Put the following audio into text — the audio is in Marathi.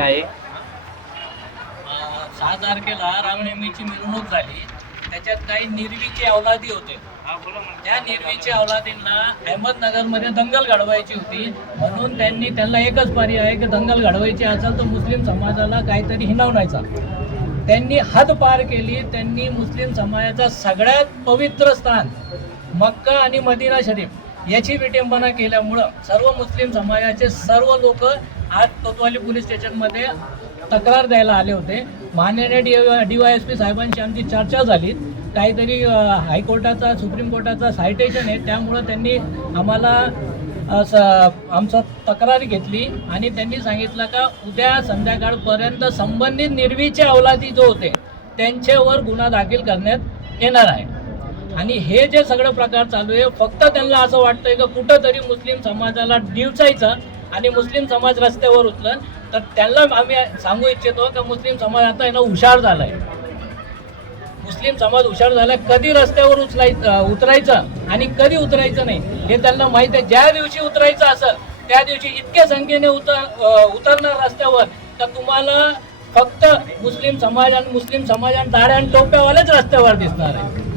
आहे. सहा तारखेला रामनवमीची मिरवणूक झाली. त्याच्यात काही निर्वीची अवलादी होते. त्या निर्वीच्या अवलादींना अहमदनगरमध्ये दंगल घडवायची होती. म्हणून त्यांनी त्यांना एकच पर्याय आहे की दंगल घडवायची असेल तर मुस्लिम समाजाला काहीतरी हिनवण्याचा त्यांनी हद पार केली. त्यांनी मुस्लिम समाजाचा सगळ्यात पवित्र स्थान मक्का आणि मदिना शरीफ याची विटंबना केल्यामुळं सर्व मुस्लिम समाजाचे सर्व लोक आज कोतवाली पोलीस स्टेशनमध्ये तक्रार द्यायला आले होते. माननीय D D Y S P साहेबांशी आमची चर्चा झाली. काहीतरी हायकोर्टाचा सुप्रीम कोर्टाचा सायटेशन आहे. त्यामुळं त्यांनी आम्हाला आमचा तक्रार घेतली आणि त्यांनी सांगितलं का उद्या संध्याकाळपर्यंत संबंधित निर्वीचे अवलादी जो होते त्यांच्यावर गुन्हा दाखल करण्यात येणार आहे. आणि हे जे सगळं प्रकार चालू आहे फक्त त्यांना असं वाटतंय का कुठंतरी मुस्लिम समाजाला डिवचायचं आणि मुस्लिम समाज रस्त्यावर उचलन तर त्यांना आम्ही सांगू इच्छितो की मुस्लिम समाज आता यांना हुशार झालाय. मुस्लिम समाज हुशार झाला कधी रस्त्यावर उचलायचं उतरायचं आणि कधी उतरायचं नाही हे त्यांना माहीत आहे. ज्या दिवशी उतरायचं असेल त्या दिवशी इतक्या संख्येने उतर उतरणार रस्त्यावर तर तुम्हाला फक्त मुस्लिम समाज आणि मुस्लिम समाज आणि दाड्या आणि टोप्यावालेच रस्त्यावर दिसणार आहे.